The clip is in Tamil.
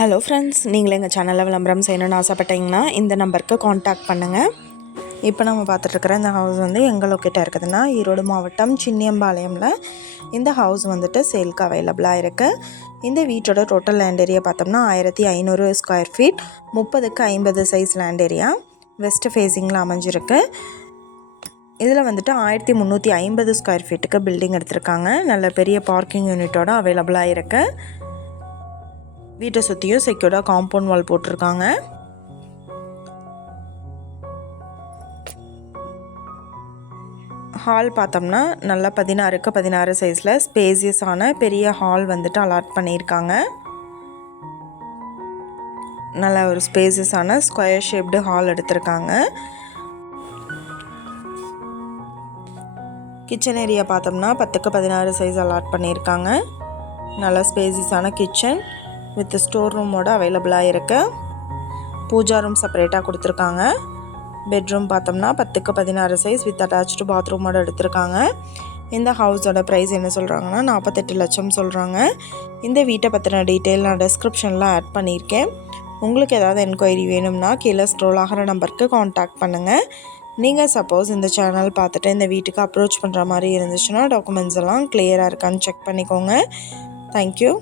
ஹலோ ஃப்ரெண்ட்ஸ், நீங்கள் எங்கள் சேனலில் விளம்பரம் செய்யணும்னு ஆசைப்பட்டீங்கன்னா இந்த நம்பருக்கு காண்டாக்ட் பண்ணுங்கள். இப்போ நம்ம பார்த்துட்ருக்குற இந்த ஹவுஸ் வந்து எங்கே லொக்கேட்டாக இருக்குதுன்னா ஈரோடு மாவட்டம் சின்னியம்பாளையமில் இந்த ஹவுஸ் வந்துட்டு சேலுக்கு அவைலபிளாக இருக்குது. இந்த வீட்டோட டோட்டல் லேண்ட் ஏரியா பார்த்தோம்னா 1500 ஸ்கொயர் ஃபீட், 30க்கு 50 சைஸ் லேண்ட் ஏரியா வெஸ்ட் ஃபேஸிங்கில் அமைஞ்சிருக்கு. இதில் வந்துட்டு 1350 ஸ்கொயர் ஃபீட்டுக்கு பில்டிங் எடுத்திருக்காங்க. நல்ல பெரிய பார்க்கிங் யூனிட்டோட அவைலபிளாக இருக்குது. வீட்டை சுற்றியும் செக்யூர்டாக காம்பவுண்ட் வால் போட்டிருக்காங்க. ஹால் பார்த்தோம்னா நல்லா 16க்கு 16 சைஸில் ஸ்பேசியஸான பெரிய ஹால் வந்துட்டு அலாட் பண்ணியிருக்காங்க. நல்ல ஒரு ஸ்பேசியஸான ஸ்கொயர் ஷேப்டு ஹால் எடுத்திருக்காங்க. கிச்சன் ஏரியா பார்த்தோம்னா 10க்கு 16 சைஸ் அலாட் பண்ணியிருக்காங்க. நல்ல ஸ்பேசியஸான கிச்சன் வித் ஸ்டோர் ரூமோட அவைலபிளாக இருக்குது. பூஜா ரூம் செப்பரேட்டாக கொடுத்துருக்காங்க. பெட்ரூம் பார்த்தோம்னா 10க்கு 16 சைஸ் வித் அட்டாச்சு பாத்ரூமோட எடுத்திருக்காங்க. இந்த ஹவுஸோட ப்ரைஸ் என்ன சொல்கிறாங்கன்னா 48 லட்சம் சொல்கிறாங்க. இந்த வீட்டை பற்றின டீட்டெயில் நான் டிஸ்கிரிப்ஷனில் ஆட் பண்ணியிருக்கேன். உங்களுக்கு ஏதாவது என்கொயரி வேணும்னா கீழே ஸ்க்ரோல் ஆகிற நம்பருக்கு காண்டாக்ட் பண்ணுங்கள். நீங்கள் சப்போஸ் இந்த சேனல் பார்த்துட்டு இந்த வீட்டுக்கு அப்ரோச் பண்ணுற மாதிரி இருந்துச்சுன்னா டாக்குமெண்ட்ஸ் எல்லாம் கிளியராக இருக்கான்னு செக் பண்ணிக்கோங்க. தேங்க்யூ.